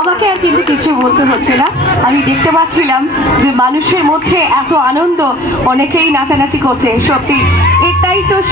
আমাকে আর কিন্তু কিছু বলতে হচ্ছে না, আমি দেখতে পাচ্ছিলাম যে মানুষের মধ্যে এত আনন্দ, অনেকেই নাচানাচি করছে, সত্যি এটাই তো